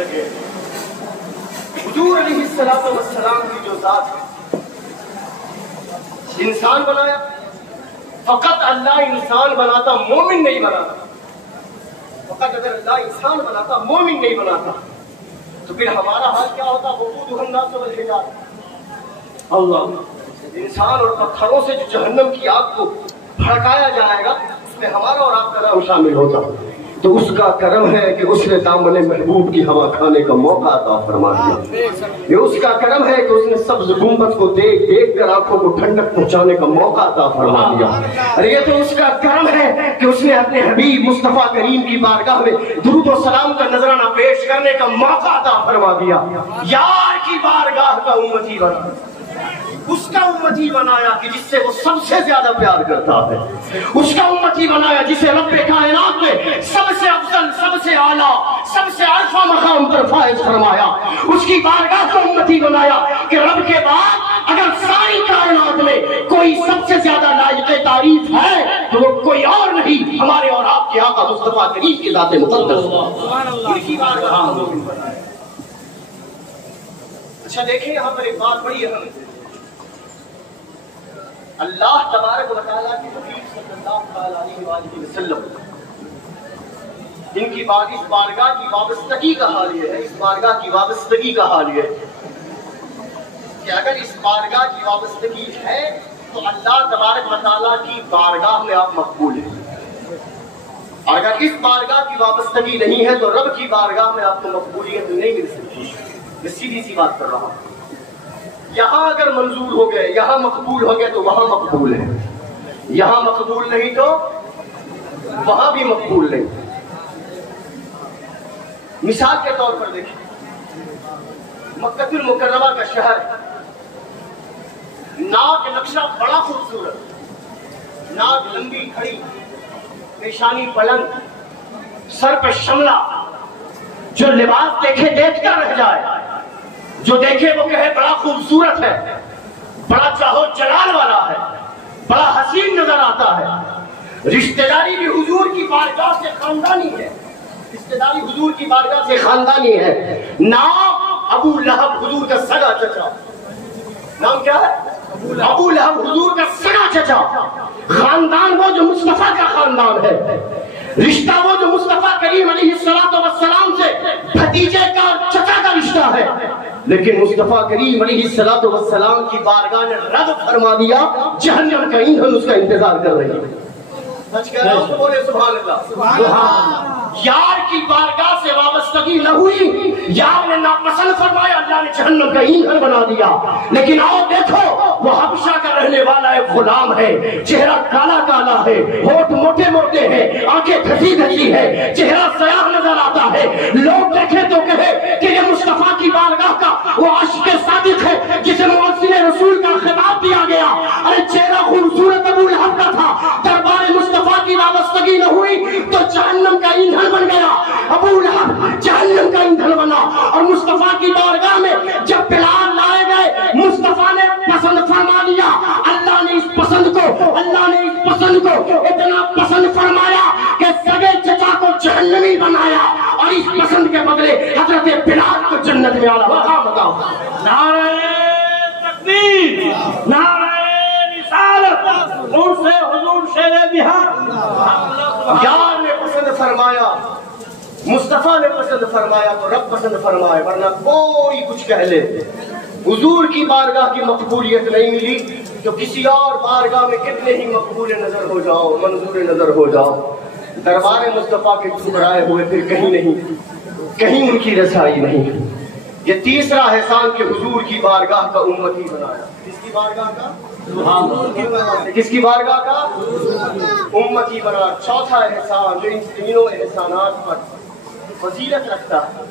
لگے. حضور علیہ السلام کی جو ذات ہے انسان بنایا. فقط اللہ انسان بناتا مومن نہیں بناتا. فقط اگر اللہ انسان بناتا مومن نہیں بناتا تو پھر ہمارا حال کیا ہوتا؟ وقودہ الناس والحجارہ. اللہ انسان اور پتھروں سے جو جہنم کی آگ کو بھڑکایا جائے گا اس میں ہمارا اور آپ کا نام شامل ہوتا. تو اس کا کرم ہے کہ اس نے دامن محبوب کی ہوا کھانے کا موقع عطا فرما دیا. یہ اس کا کرم ہے کہ اس نے سبز گنبد کو دیکھ دیکھ کر آنکھوں کو ٹھنڈک پہنچانے کا موقع عطا فرما دیا. اور یہ تو اس کا کرم ہے کہ اس نے اپنے حبیب مصطفیٰ کریم کی بارگاہ میں درود و سلام کا نذرانہ پیش کرنے کا موقع عطا فرما دیا. یار کی بارگاہ کا امتی بنا, اس کا امتی بنایا کہ جس سے وہ سب سے زیادہ پیار کرتا ہے. اس کا امتی بنایا جسے رب کائنات میں سب سے افضل, سب سے اعلیٰ, سب سے عرفہ مقام پر فائز فرمایا. اس کی بارگاہ کا امتی بنایا کہ رب کے بعد اگر ساری کائنات میں کوئی سب سے زیادہ لائق تعریف ہے تو وہ کوئی اور نہیں, ہمارے اور آپ کے آقا مصطفیٰ کریم کی ذات مقدس. ان کی بارگاہ کا امتی بنایا. اچھا دیکھیں یہاں پر ایک بات بڑی اہم ہے. اللہ تبارک و تعالیٰ کے حبیب صلی اللہ علیہ وآلہ وسلم ان کی اس بارگاہ کی وابستگی کا حال یہ ہے, اس بارگاہ کی وابستگی کا حال یہ ہے کہ اگر اس بارگاہ کی وابستگی ہے تو اللہ تبارک و تعالیٰ کی بارگاہ میں آپ مقبول ہیں. اور اگر اس بارگاہ کی وابستگی نہیں ہے تو رب کی بارگاہ میں آپ کو مقبولیت نہیں مل سکتی. میں سیدھی سی بات کر رہا ہوں. یہاں اگر منظور ہو گئے, یہاں مقبول ہو گئے تو وہاں مقبول ہے, یہاں مقبول نہیں تو وہاں بھی مقبول نہیں. مثال کے طور پر دیکھیں, مکہ المکرمہ کا شہر, ناک نقشہ بڑا خوبصورت, ناک لمبی کھڑی, پیشانی بلند, سر پہ شملہ, جو لباس دیکھے دیکھتا رہ جائے, جو دیکھے وہ کہے بڑا خوبصورت ہے, بڑا چاہو جلال والا ہے, بڑا حسین نظر آتا ہے. رشتہ داری بھی حضور کی بارگاہ سے خاندانی ہے, رشتہ داری حضور کی بارگاہ سے خاندانی ہے. نام ابو لہب حضور کا سگا چچا. نام کیا ہے؟ ابو لہب حضور کا سگا چچا. خاندان وہ جو مصطفیٰ کا خاندان ہے, رشتہ وہ جو مصطفیٰ کریم علیہ السلام سے بھتیجے کا چچا کا رشتہ ہے. لیکن مصطفیٰ کریم علیہ السلام کی بارگاہ نے رد فرما دیا, جہنم کا ایندھن اس کا انتظار کر رہی ہے. سچ کہہ رہا ہوں تو بولے سبحان اللہ. یار کی بارگاہ سے وابستگی نہ ہوئی, یار نے ناپسند فرمایا, اللہ نے جہنم کا ایندھن بنا دیا. لیکن آؤ دیکھو, وہ حبشہ کا رہنے والا ایک غلام ہے, چہرہ کالا کالا ہے, ہونٹ موٹے موٹے ہیں, آنکھیں دھسی دھسی ہے, چہرہ سیاہ نظر آتا ہے. لوگ دیکھیں تو کہے کہ یہ مصطفیٰ کی بارگاہ کا وہ عاشق صادق ہے جسے مؤذن رسول کا خطاب دیا گیا. ارے چہرہ خوبصورت ابو لہب کا تھا, دربار مصطفیٰ کی وابستگی نہ ہوئی تو جہنم کا ایندھن بن گیا. ابو لہب جہنم کا ایندھن بنا. اور مصطفیٰ کی بارگاہ میں جب بلال لائے گئے, مصطفیٰ نے پسند فرما لیا. اللہ نے اس پسند کو اتنا پسند فرمایا کہ سگے چچا کو جہنمی بنایا, اور اس پسند کے بدلے حضرت بلال کو جنت میں اعلیٰ مقام عطا. نعرہ تکبیر, نعرہ رسالت, ان سے حضور شیر بہار. یار نے پسند فرمایا, مصطفیٰ نے پسند فرمایا تو رب پسند فرمائے, ورنہ کوئی کچھ کہہ لے. حضور کی بارگاہ کی مقبولیت نہیں ملی تو کسی اور بارگاہ میں کتنے ہی مقبول نظر ہو جاؤ, منظور نظر ہو جاؤ, دربار مصطفیٰ کے ٹھکرائے ہوئے پھر کہیں نہیں, کہیں ان کی رسائی نہیں. یہ تیسرا احسان کہ حضور کی بارگاہ کا امتی بنایا. کس کی بارگاہ کا؟ کس کی بارگاہ کا؟ امتی بنا. چوتھا احسان جو ان تینوں احسانات پر فضیلت رکھتا ہے,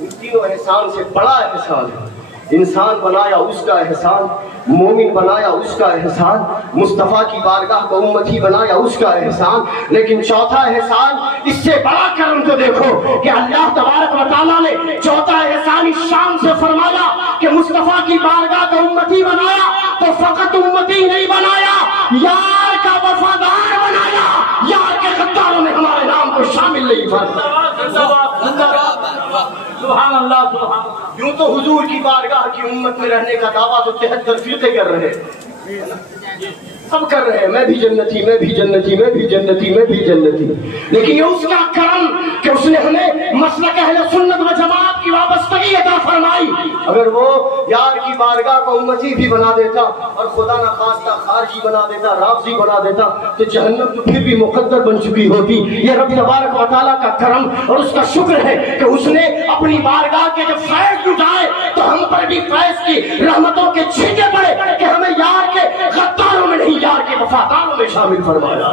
ان تینوں احسان سے بڑا احسان ہے. انسان بنایا اس کا احسان, مومن بنایا اس کا احسان, مصطفیٰ کی بارگاہ کو امتی بنایا اس کا احسان. لیکن چوتھا احسان, اس سے بڑا کرم تو دیکھو کہ اللہ تبارک و تعالیٰ نے چوتھا احسان اس شان سے فرمایا کہ مصطفیٰ کی بارگاہ کو امتی بنایا تو فقط امتی نہیں بنایا, یار کا وفادار بنایا. یار کے غداروں نے ہمارے نام کو شامل نہیں فرمایا. सुभान अल्लाह सुभान अल्लाह। यूं तो हुजूर की बारगाह की उम्मत में रहने का दावा तो 73 फिरके कर रहे हैं, सब कर रहे हैं, मैं भी जन्नती, मैं भी जन्नती, मैं भी जन्नती, मैं भी जन्नती। लेकिन ये उसका करम कि उसने हमें मसलक अहले सुन्नत व जमात की वाबस्तगी अता फरमाई। अगर वो यार की बारगाह को उम्मती भी बना देता और खुदा न खास्ता खारजी बना देता, राफजी बना देता, तो जहन्नम तो फिर भी मुकद्दर बन चुकी होती। ये रब तबारक व तआला का करम और उसका शुक्र है कि उसने अपनी बारगाह के जब फैज़ उठाए तो हम पर भी फैज़ की रहमतों के छींटे पड़े कि हमें यार के गद्दारों में नहीं, यार के वफादारों में शामिल फरमाया,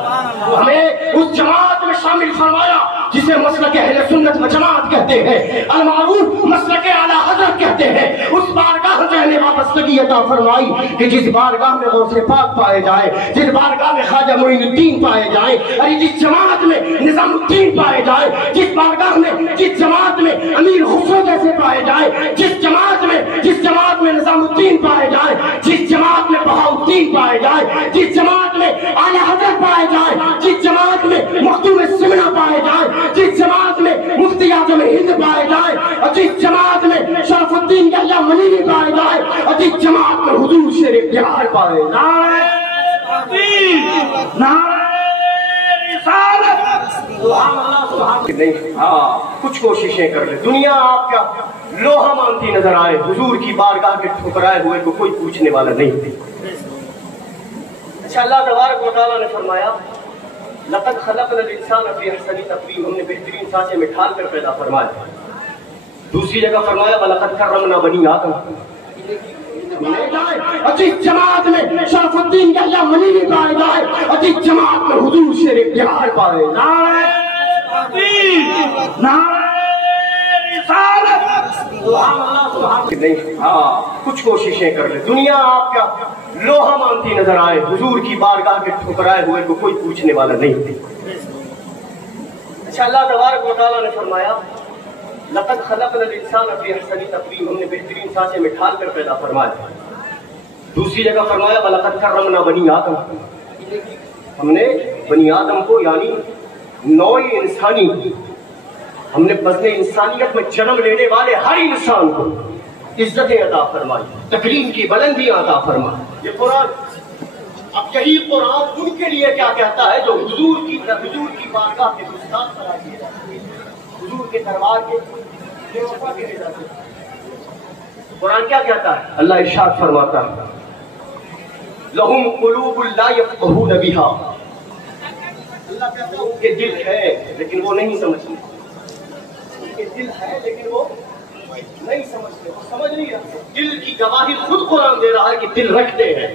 हमें उस जमात में शामिल फरमाया जिसे मसलक अहले सुन्नत व जमात कहते हैं, अल मारूफ मसलक आला हज़रत कहते हैं। उस बारगाह में हमें वाबस्तगी अता फरमाई कि जिस बारगाह में गौसे पाक पाए जाए, जिस बारगाह में ख्वाजा मोइनुद्दीन पाए जाए, अरे जिस जमात में निजामुद्दीन पाए जाए, जिस बारगाह में, जिस जमात में अमीर खुसरो जैसे पाए जाए, जिस जमात में निजामुद्दीन पाए जाए, जिस जमात में बहाउद्दीन पाए जाए, जिस जमात में आला हज़रत पाए जाए, जिस जमात में मखदूम सिमना पाए जाए, जिस जमात में मुफ्ती आज़म हिंद पाए जाए, और जिस जमात में शरफुद्दीन यहया मनीरी पाए जाए, और जिस जमात में हुजूर शेर बिहार पाए जाए। नारे तकबीर, नारे रिसालत, सुभान अल्लाह सुभान अल्लाह। नहीं, हाँ, कुछ कोशिशें कर ले, दुनिया आपका लोहा मानती नजर आए, हुजूर की बारगाह के ठुकराए हुए को कोई पूछने वाला नहीं। अच्छा, अल्लाह तबारक व तआला ने फरमाया लक़द खलक़नल इंसान फी अहसनि तक़वीम, हमने बेहतरीन सांचे में ढाल कर पैदा फरमाया। दूसरी जगह फरमाया वलक़द कर्रमना बनी आदम। जिस जमात में शरफुद्दीन यहया मनीरी पाए जाए, और जिस जमात में हुजूर शेर बिहार पाए, नारे तकबीर, नारे रिसालत, सुभान अल्लाह सुभान अल्लाह। नहीं, हाँ, कुछ कोशिशें कर ले, दुनिया आपका लोहा मानती नजर आए, हुजूर की बारगाह के ठुकराए हुए को कोई पूछने वाला नहीं। अच्छा, अल्लाह तबारक व तआला ने फरमाया लक़द खलक़नल इंसान फी अहसनि तक़वीम, हमने बेहतरीन सांचे में ढाल कर पैदा फरमाया। दूसरी जगह फरमाया वलक़द कर्रमना बनी आदम, हमने बनी आदम को यानी नौ इंसानी, हमने बज़्ने इंसानियत में जन्म लेने वाले हर इंसान को इज्जतें अता फरमाई, तकरीम की बुलंदियां अता फरमाई। ये कुरान, अब यही कुरान उनके लिए क्या कहता है जो हुजूर की बारगाह के गुस्ताख करार दिए जाते हैं, हुजूर के दरबार के बेवफा कहे जाते हैं। कुरान क्या कहता है? अल्लाह इरशाद फरमाता है लहुम कुलूबुन ला यफ़क़हून बिहा, अल्लाह कहता है उनके दिल है लेकिन वो नहीं समझते, उनके दिल है लेकिन वो नहीं समझते, वो समझ नहीं रखते। दिल की गवाही खुद कुरान दे रहा है कि दिल रखते हैं,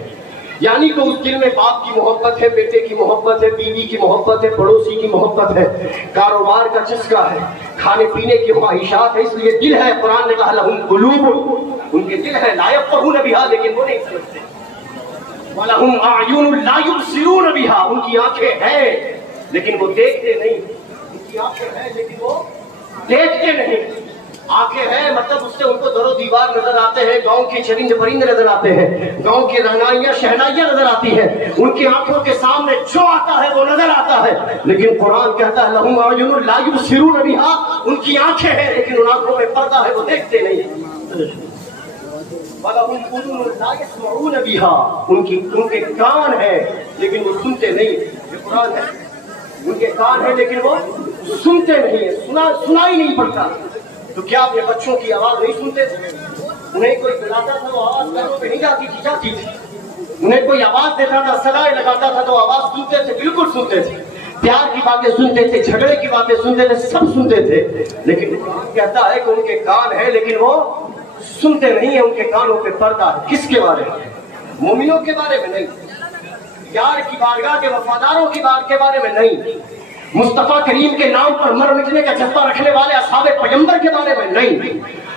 यानी कि उस दिल में बाप की मोहब्बत है, बेटे की मोहब्बत है, बीवी की मोहब्बत है, पड़ोसी की मोहब्बत है, कारोबार का चस्का है, खाने पीने की ख्वाहिशात है, इसलिए दिल है। कुरान ने कहा लहुम कुलूब, उनके दिल है, ला यफ़क़हून बिहा, लेकिन वो नहीं समझते। वलहुम अयुन ला युबसिरून बिहा, उनकी आंखें हैं लेकिन वो देखते नहीं, उनकी आंखें हैं लेकिन वो देखते नहीं। आंखें हैं मतलब उससे उनको दरो दीवार नजर आते हैं, गांव के चरिंद परिंद नजर आते हैं, गांव की रहनाइयां शहनाइयां नजर आती हैं, उनकी आंखों के सामने जो आता है वो नजर आता है। लेकिन कुरान कहता है लहुम अयुन ला युबसिरून बिहा, उनकी आंखें हैं लेकिन उन आंखों में पर्दा है, वो देखते नहीं। वलहुम उज़ुनुन ला यस्मऊन बिहा, उनके कान है लेकिन वो सुनते नहीं। ये कुरान है, उनके कान है लेकिन वो सुनते नहीं है, सुनाई नहीं पड़ता। तो क्या अपने बच्चों की आवाज नहीं सुनते थे? उन्हें कोई बुलाता था तो आवाज कानों पे नहीं जाती थी, उन्हें कोई आवाज देता था, सलाह लगाता था तो आवाज सुनते थे, बिल्कुल सुनते थे, प्यार की बातें सुनते थे, झगड़े की बातें सुनते थे, सब सुनते थे। लेकिन कुरान कहता है कि उनके कान है लेकिन वो सुनते नहीं है, उनके कानों पे पर्दा है। किसके बारे में? मोमिनों के बारे में नहीं, यार की बारगाह के वफादारों की बात के बारे में नहीं, मुस्तफा करीम के नाम पर मर मिटने का जज्बा रखने वाले असहाबे पैगंबर के बारे में नहीं,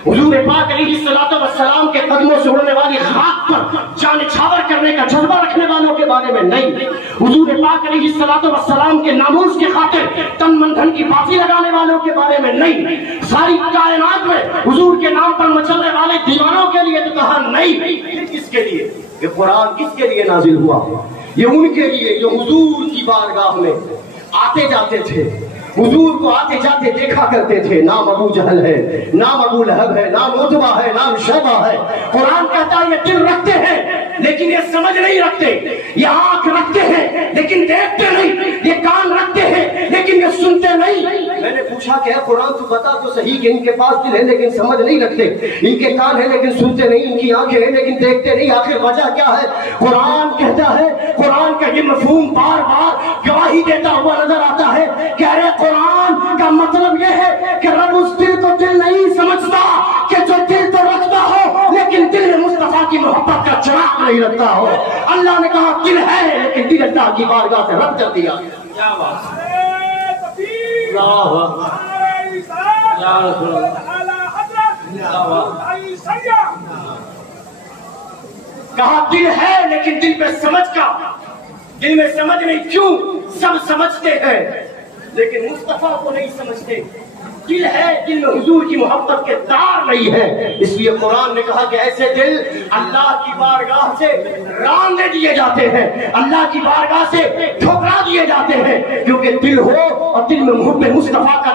हुजूर पाक अलैहिस्सलातु वस्सलाम के कदमों से उड़ने वाली खाक पर जान छावर करने का जज्बा रखने वालों के बारे में नहीं, हुजूर पाक अलैहिस्सलातु वस्सलाम के नामूस के खातिर तन मन धन की बाजी लगाने वालों के बारे में नहीं, सारी कायनात में हुजूर के नाम पर मचलने वाले दीवानों के लिए तो कहा नहीं। किसके लिए ये कुरान किसके लिए नाजिल हुआ? ये उनके लिए जो हुजूर की बारगाह में आते जाते थे, हुजूर को आते जाते देखा करते थे, नाम अबू जहल है, नाम अबू लहब है, नाम उतबा है, नाम शैबा है। कुरान कहता है ये दिल रखते हैं लेकिन ये समझ नहीं रखते, ये आंख रखते हैं लेकिन देखते नहीं, ये कान रखते हैं लेकिन ये सुनते नहीं। मैंने पूछा कि कुरान तो बता तो सही कि इनके पास दिल है लेकिन समझ नहीं रखते, इनके कान है लेकिन सुनते नहीं, इनकी आंखें हैं लेकिन देखते नहीं, आखिर वजह क्या है? कुरान कहता है, कुरान का ये मफहूम बार बार गवाही देता हुआ नजर आता है। कह रहे कुरान का मतलब ये है कि रब उस दिल को दिल नहीं समझता कि जो दिल तो रखता हो लेकिन दिल में मुस्तफा की मोहब्बत का चिराग नहीं रखता हो। अल्लाह ने कहा दिल है लेकिन दिल अल्लाह की बारगाह से रब कर दिया। क्या बात है? कहा दिल है लेकिन दिल पे समझ का, दिल में समझ नहीं। क्यों? सब समझते हैं लेकिन मुस्तफा को नहीं समझते। दिल है, दिल में हुजूर की मोहब्बत के तार नहीं है, इसलिए कुरान ने कहा कि ऐसे दिल अल्लाह की बारगाह से रांधे दिए जाते हैं, अल्लाह की बारगाह से ठुकरा दिए जाते हैं, क्योंकि दिल हो और दिल में मुहब्बत मुस्तफा का